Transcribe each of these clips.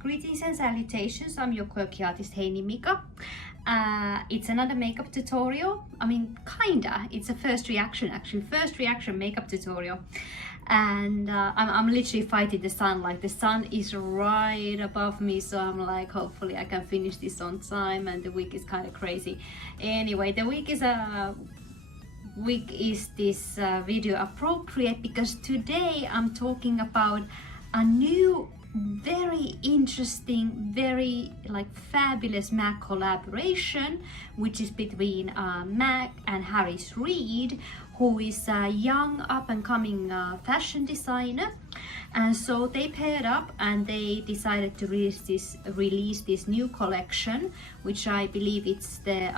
Greetings and salutations, I'm your quirky artist Heini Mika. It's another makeup tutorial. I mean, kinda. It's a first reaction makeup tutorial. And I'm literally fighting the sun, like the sun is right above me, so I'm like, hopefully I can finish this on time, and the week is kind of crazy. Anyway, the week is this video appropriate because today I'm talking about a new very interesting, very like fabulous M.A.C collaboration, which is between M.A.C and Harris Reed, who is a young up and coming fashion designer. And so they paired up and they decided to release this new collection, which I believe it's the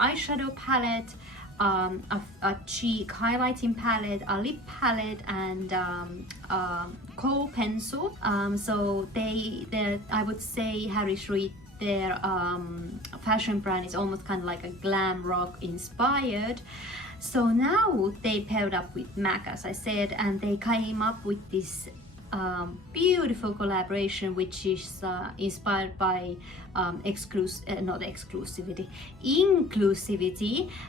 eyeshadow palette, a cheek highlighting palette, a lip palette, and kohl pencil. So I would say Harris Reed, their fashion brand is almost kind of like a glam rock inspired. So now they paired up with M.A.C, as I said, and they came up with this beautiful collaboration, which is inspired by inclusivity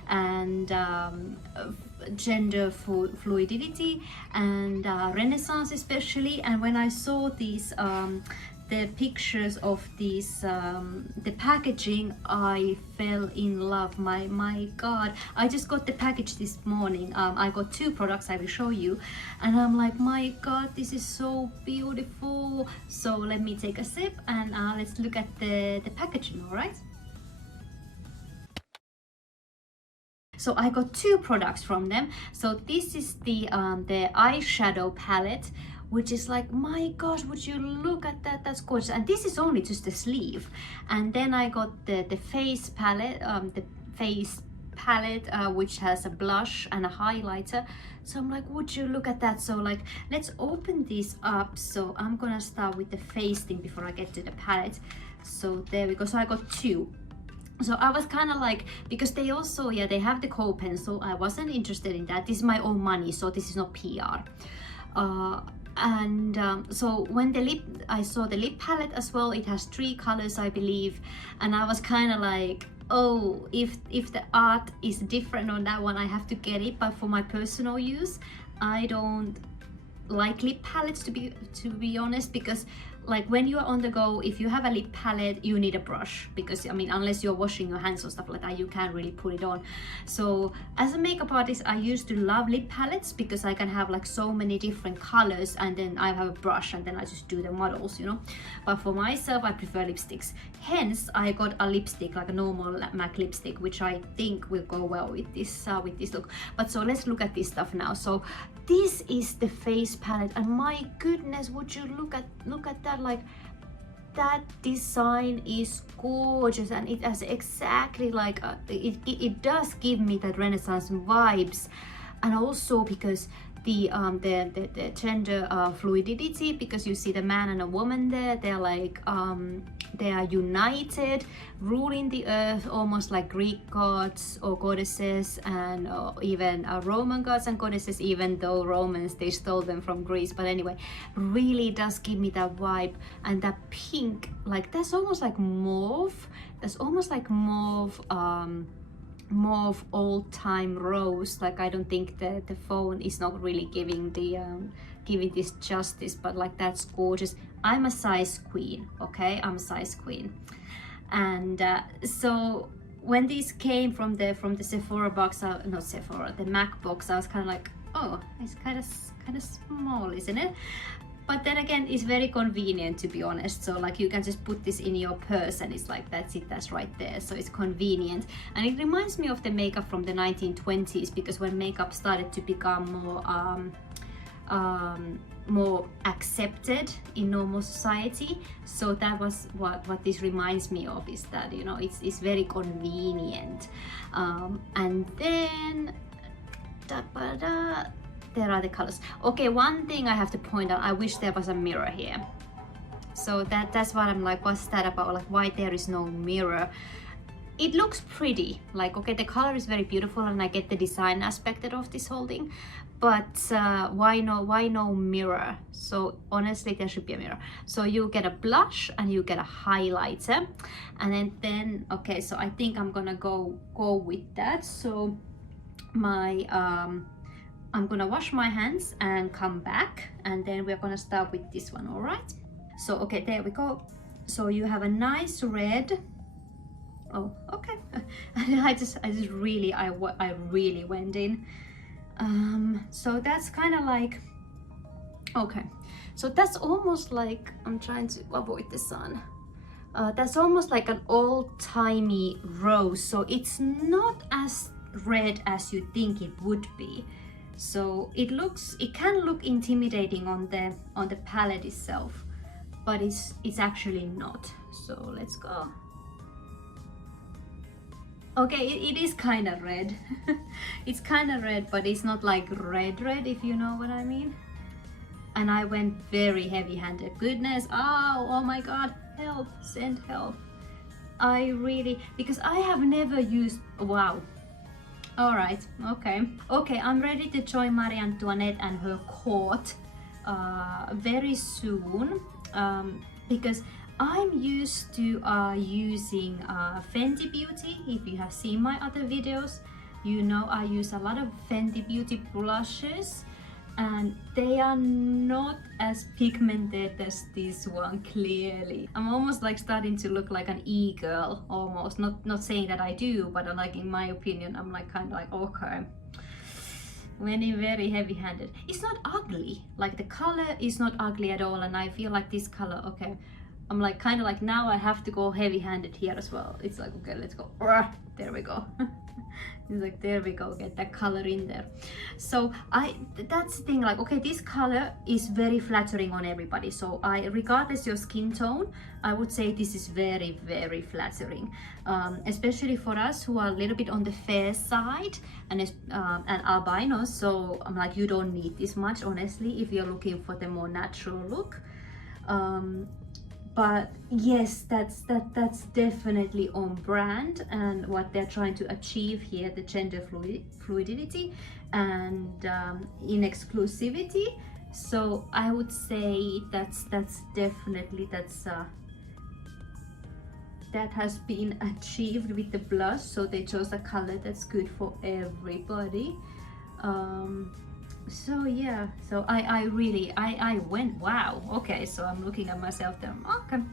and gender fluidity and Renaissance especially. And when I saw these the pictures of these the packaging, I fell in love. My god, I just got the package this morning. I got 2 products I will show you, and I'm like, my god, this is so beautiful. So let me take a sip and let's look at the packaging. All right, so I got 2 products from them. So this is the eyeshadow palette, which is like, my gosh, would you look at that? That's gorgeous. And this is only just the sleeve. And then I got the face palette, which has a blush and a highlighter. So I'm like, would you look at that? So like, let's open this up. So I'm gonna start with the face thing before I get to the palette. So there we go. So I got 2. So I was kind of like, because they also, yeah, they have the kohl pencil. I wasn't interested in that. This is my own money, so this is not PR. So when I saw the lip palette as well, it has 3 colors, I believe, and I was kind of like, oh, if the art is different on that one, I have to get it. But for my personal use, I don't like lip palettes, to be honest, because like when you are on the go, if you have a lip palette, you need a brush, because I mean, unless you're washing your hands or stuff like that, you can't really put it on. So as a makeup artist, I used to love lip palettes because I can have like so many different colors, and then I have a brush and then I just do the models, you know. But for myself, I prefer lipsticks. Hence I got a lipstick, like a normal M.A.C lipstick, which I think will go well with this look. But so let's look at this stuff now. So this is the face palette, and my goodness, would you look at that? Like, that design is gorgeous, and it has exactly like it does give me that Renaissance vibes. And also because the gender fluidity, because you see the man and a woman there, they're like they are united, ruling the earth, almost like Greek gods or goddesses, and even Roman gods and goddesses, even though Romans, they stole them from Greece. But anyway, really does give me that vibe. And that pink, like that's almost like mauve, mauve old-time rose. Like, I don't think the phone is not really giving this justice, but like, that's gorgeous. I'm a size queen, okay? I'm a size queen. And so when these came from the Sephora box, not Sephora, the M.A.C box, I was kind of like, oh, it's kind of small, isn't it? But then again, it's very convenient, to be honest. So like, you can just put this in your purse and it's like, that's it, that's right there. So it's convenient. And it reminds me of the makeup from the 1920s, because when makeup started to become more accepted in normal society. So that was what this reminds me of, is that, you know, it's very convenient. And then there are the colors. Okay, one thing I have to point out, I wish there was a mirror here. So that's what I'm like, what's that about? Like, why there is no mirror? It looks pretty, like, okay, the color is very beautiful, and I get the design aspect of this whole thing, but why no mirror? So honestly, there should be a mirror. So you get a blush and you get a highlighter, and then okay, so I think I'm gonna go with that. So my I'm gonna wash my hands and come back, and then we're gonna start with this one. All right, so okay, there we go. So you have a nice red. Oh, okay. I really went in. So that's kind of like, okay, so that's almost like, I'm trying to avoid the sun. That's almost like an old-timey rose, so it's not as red as you think it would be. So it can look intimidating on the palette itself, but it's actually not. So let's go. Okay, it is kind of red. It's kind of red, but it's not like red, if you know what I mean. And I went very heavy-handed. Goodness, oh my god, help, send help. I really, because I have never used, wow. All right, okay, I'm ready to join Marie Antoinette and her court very soon, because I'm used to using Fenty Beauty. If you have seen my other videos, you know I use a lot of Fenty Beauty blushes, and they are not as pigmented as this one, clearly. I'm almost like starting to look like an e-girl, almost. Not saying that I do, but like in my opinion, I'm like kind of like, okay. When in very heavy-handed. It's not ugly, like the color is not ugly at all, and I feel like this color, okay, I'm like kind of like, now I have to go heavy-handed here as well. It's like, okay, let's go. There we go. It's like, there we go, get that color in there. So that's the thing, like, okay, this color is very flattering on everybody. So regardless your skin tone, I would say this is very, very flattering, especially for us who are a little bit on the fair side and albinos. So I'm like, you don't need this much, honestly, if you're looking for the more natural look. But yes, that's definitely on brand, and what they're trying to achieve here, the gender fluidity and in exclusivity. So I would say that's definitely that has been achieved with the blush. So they chose a color that's good for everybody. So yeah, so I really went, wow, okay, so I'm looking at myself there, okay.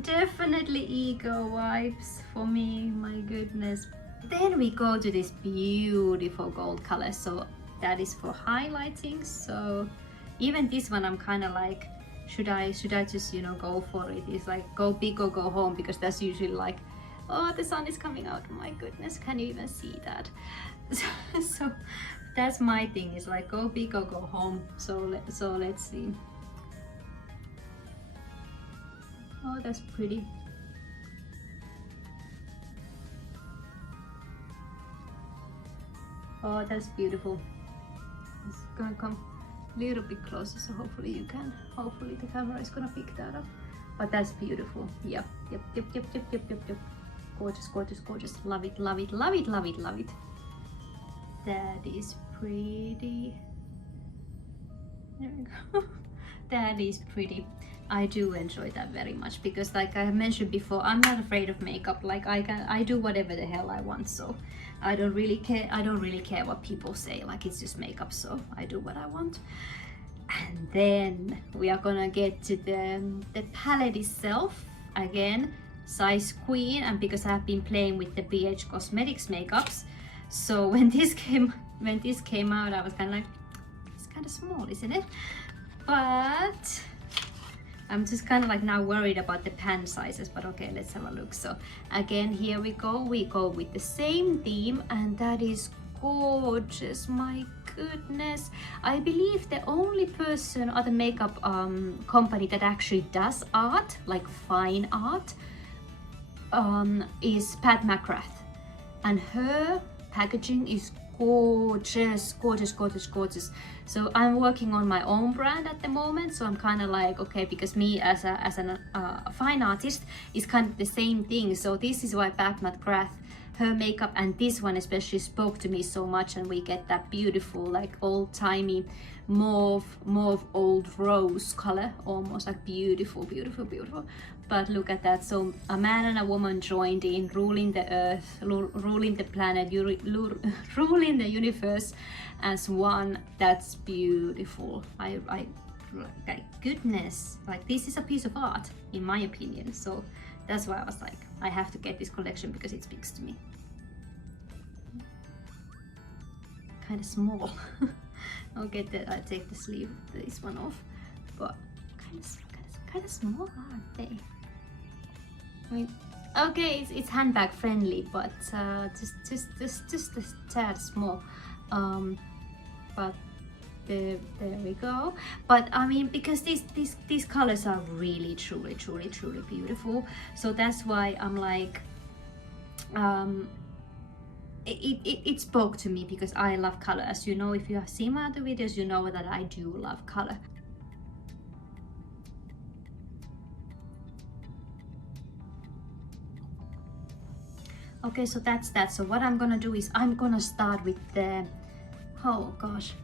Definitely ego vibes for me, my goodness. Then we go to this beautiful gold color, so that is for highlighting. So even this one, I'm kind of like, should I just, you know, go for it? It's like, go big or go home, because that's usually like, oh, the sun is coming out, my goodness, can you even see that? So that's my thing, is like, go big or go home. So let's see. Oh, that's pretty. Oh, that's beautiful. It's gonna come a little bit closer, so hopefully the camera is gonna pick that up. But that's beautiful. Yep. Gorgeous, gorgeous, gorgeous. Love it, love it, love it, love it, love it. That is pretty. There we go. That is pretty. I do enjoy that very much, because like I mentioned before, I'm not afraid of makeup. Like I do whatever the hell I want, so I don't really care what people say. Like, it's just makeup, so I do what I want. And then we are gonna get to the palette itself. Again, size queen, and because I've been playing with the M.A.C Cosmetics makeups, so when this came out, I was kind of like, it's kind of small, isn't it? But I'm just kind of like now worried about the pan sizes, but okay, let's have a look. So again, here we go with the same theme, and that is gorgeous, my goodness. I believe the only person or the makeup company that actually does art, like fine art, is Pat McGrath, and her packaging is gorgeous, gorgeous, gorgeous, gorgeous. So I'm working on my own brand at the moment, so I'm kind of like, okay, because me as a fine artist is kind of the same thing. So this is why Pat McGrath, her makeup and this one especially spoke to me so much, and we get that beautiful like old-timey mauve old rose color, almost like beautiful. But look at that. So a man and a woman joined in, ruling the earth, ruling the planet, ruling the universe as one. That's beautiful. I like, goodness, like this is a piece of art in my opinion. So that's why I was like, I have to get this collection because it speaks to me. Kind of small. I'll get that. I take the sleeve, this one off, but kind of small, aren't they? I mean, okay, it's handbag friendly, but just a tad small. But there we go. But I mean, because these colors are really truly beautiful, so that's why I'm like, it spoke to me because I love color. As you know, if you have seen my other videos, you know that I do love color. Okay, so that's that. So what I'm gonna do is I'm gonna start with the, oh gosh,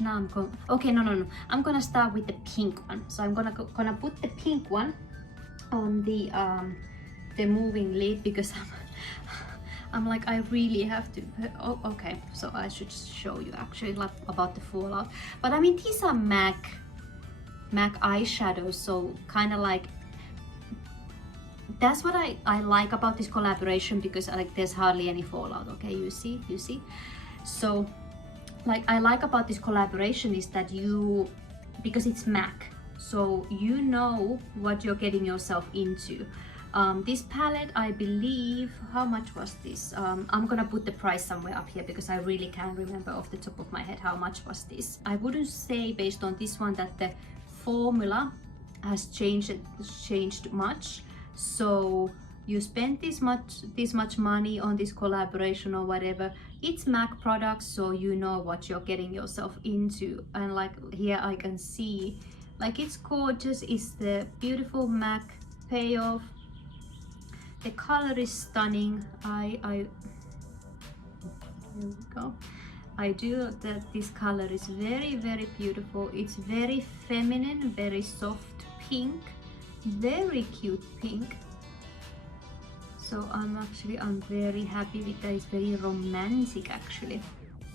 now I'm going, okay, no, I'm gonna start with the pink one. So I'm gonna put the pink one on the moving lid because I'm like, I really have to. Oh, okay, so I should show you actually like about the fallout. But I mean, these are MAC eyeshadows, so kind of like, that's what I like about this collaboration, because like there's hardly any fallout. Okay, you see. So like I like about this collaboration is that because it's MAC, so you know what you're getting yourself into. This palette, I believe, how much was this? I'm gonna put the price somewhere up here because I really can't remember off the top of my head how much was this. I wouldn't say based on this one that the formula has changed much. So you spend this much money on this collaboration or whatever. It's MAC products, so you know what you're getting yourself into. And like here I can see, like it's gorgeous. It's the beautiful MAC payoff. The color is stunning. Here we go. I do that this color is very beautiful. It's very feminine, very soft pink, very cute pink. So I'm very happy with that. It's very romantic actually.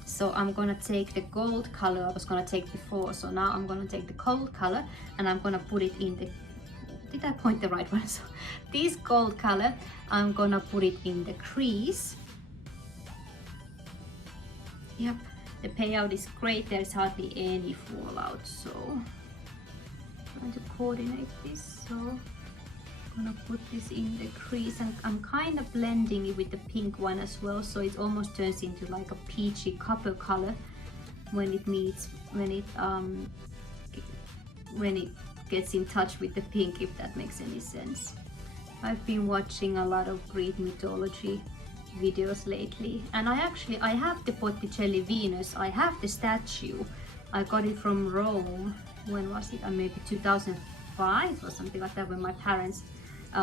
So I'm gonna take the gold color I was gonna take before. So now I'm gonna take the gold color and I'm gonna put it in the, did I point the right one? So this gold color, I'm gonna put it in the crease. Yep, the payout is great. There's hardly any fallout. So I'm trying to coordinate this. So I'm gonna put this in the crease, and I'm kind of blending it with the pink one as well, so it almost turns into like a peachy copper color when it meets, when it gets in touch with the pink, if that makes any sense. I've been watching a lot of Greek mythology videos lately, and I have the Botticelli Venus. I have the statue. I got it from Rome. When was it? Maybe 2005 or something like that, when my parents,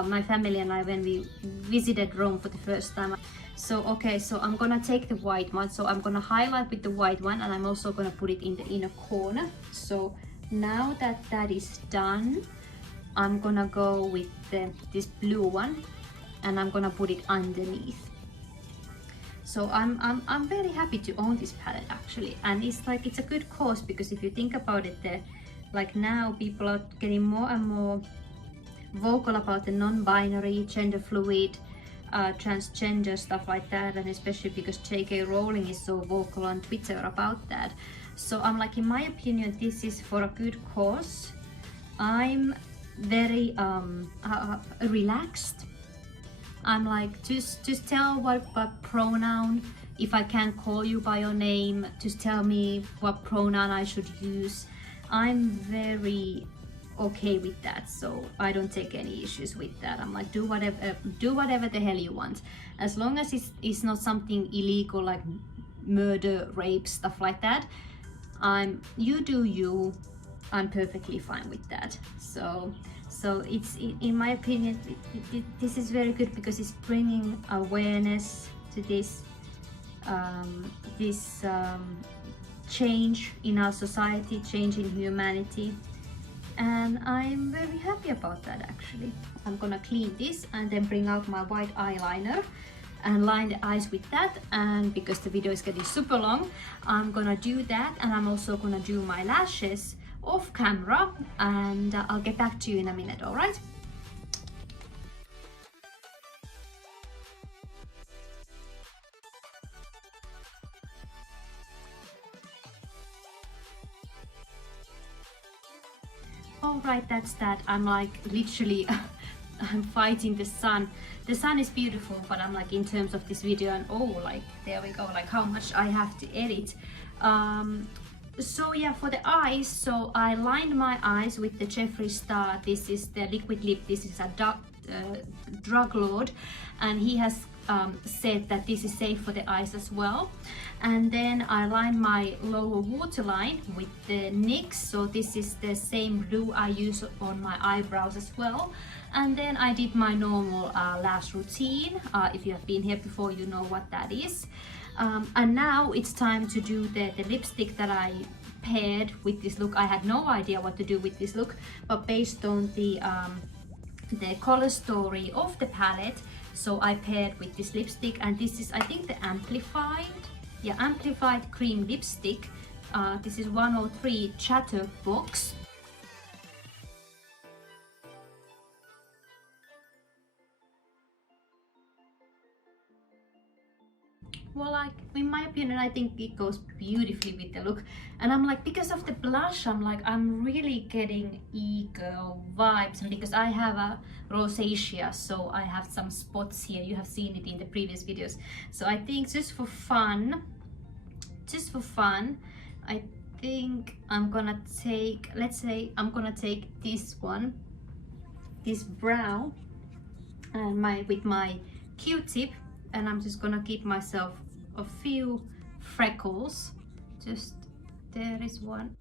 my family and I, when we visited Rome for the first time. So okay, so I'm gonna take the white one. So I'm gonna highlight with the white one, and I'm also gonna put it in the inner corner. So now that that is done, I'm gonna go with this blue one, and I'm gonna put it underneath. So I'm very happy to own this palette actually, and it's like, it's a good cause, because if you think about it, like now people are getting more and more vocal about the non-binary, gender fluid, transgender stuff like that, and especially because J.K. Rowling is so vocal on Twitter about that. So I'm like, in my opinion, this is for a good cause. I'm very relaxed. I'm like, just tell what pronoun, if I can't call you by your name, just tell me what pronoun I should use. I'm very okay with that, so I don't take any issues with that. I'm like, do whatever the hell you want, as long as it's not something illegal like murder, rape, stuff like that. You do you. I'm perfectly fine with that. So So it's, in my opinion, this is very good because it's bringing awareness to this change in our society, change in humanity, and I'm very happy about that actually. I'm gonna clean this and then bring out my white eyeliner and line the eyes with that, and because the video is getting super long, I'm gonna do that, and I'm also gonna do my lashes off camera, and I'll get back to you in a minute, all right? All right, that's that. I'm like literally I'm fighting the sun. The sun is beautiful, but I'm like, in terms of this video, and oh, like there we go, like how much I have to edit. So yeah, for the eyes, so I lined my eyes with the Jeffree Star. This is the liquid lip. This is a drug lord, and he has said that this is safe for the eyes as well. And then I lined my lower waterline with the NYX, so this is the same blue I use on my eyebrows as well. And then I did my normal lash routine. If you have been here before, you know what that is. And now it's time to do the lipstick that I paired with this look. I had no idea what to do with this look, but based on the color story of the palette, so I paired with this lipstick, and this is, I think, the amplified cream lipstick. This is 103 Chatterbox. Well, like, in my opinion, I think it goes beautifully with the look. And I'm like, because of the blush, I'm like, I'm really getting e-girl vibes. And because I have a rosacea, so I have some spots here. You have seen it in the previous videos. So I think just for fun, I think I'm gonna take, let's say I'm gonna take this one, this brown, and with my Q-tip, and I'm just gonna give myself a few freckles. Just, there is one.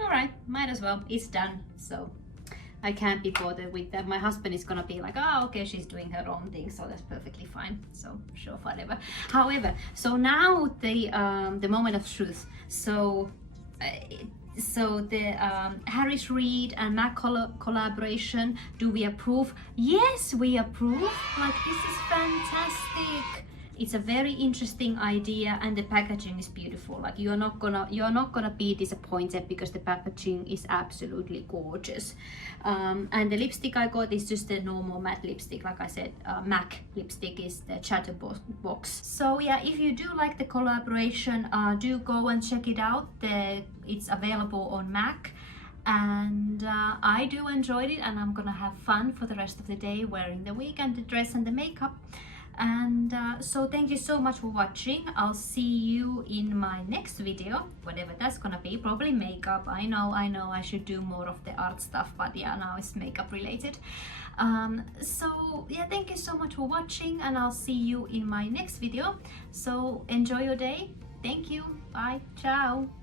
All right, might as well, it's done. So I can't be bothered with that. My husband is gonna be like, oh, okay, she's doing her own thing, so that's perfectly fine. So sure, whatever. However, so now the moment of truth. So the Harris Reed and MAC collaboration, do we approve? Yes, we approve. Like, this is fantastic. It's a very interesting idea, and the packaging is beautiful. Like, you're not gonna be disappointed because the packaging is absolutely gorgeous. And the lipstick I got is just the normal matte lipstick. Like I said, MAC lipstick is the Chatterbox. So yeah, if you do like the collaboration, do go and check it out. It's available on MAC. And I do enjoyed it, and I'm gonna have fun for the rest of the day wearing the wig and the dress and the makeup. And so thank you so much for watching. I'll see you in my next video, whatever that's gonna be. Probably makeup. I know I should do more of the art stuff, but yeah, now it's makeup related. So yeah, thank you so much for watching, and I'll see you in my next video. So enjoy your day. Thank you. Bye. Ciao.